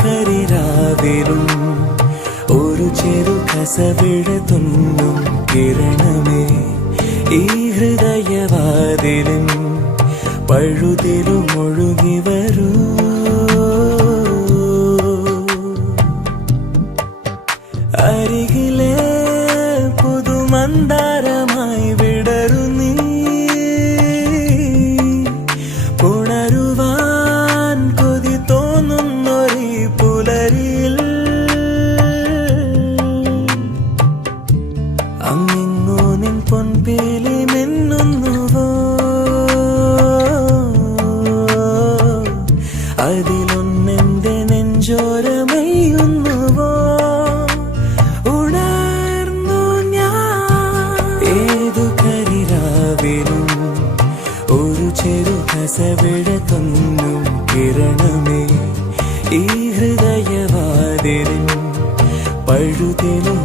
കരിരാവിലും ഒരു ചെറു കസവിട തുന്നും കിരണമേ ഈ ഹൃദയവാതിലും പഴുതിലും ഒഴുകി വരൂ. അരികിലെ പുതുമന്ദാരമായി വിടരു നീ, പുണരുവാൻ കൊതി തോന്നുന്നൊരു പുലരിയിൽ അങ്ങിങ്ങോ നിൻ പൊൻപേലി മിന്നുന്നുവോ, അതിലൊന്നെന്റെ നെഞ്ചോരമയുന്നുവോ. ഉണർന്നു ഞാൻ ഏതു കരിരാവിലും ഒരു ചെറു കസവിട തുന്നും കിരണമേ ഈ ഹൃദയവാതിലും പഴുതിലും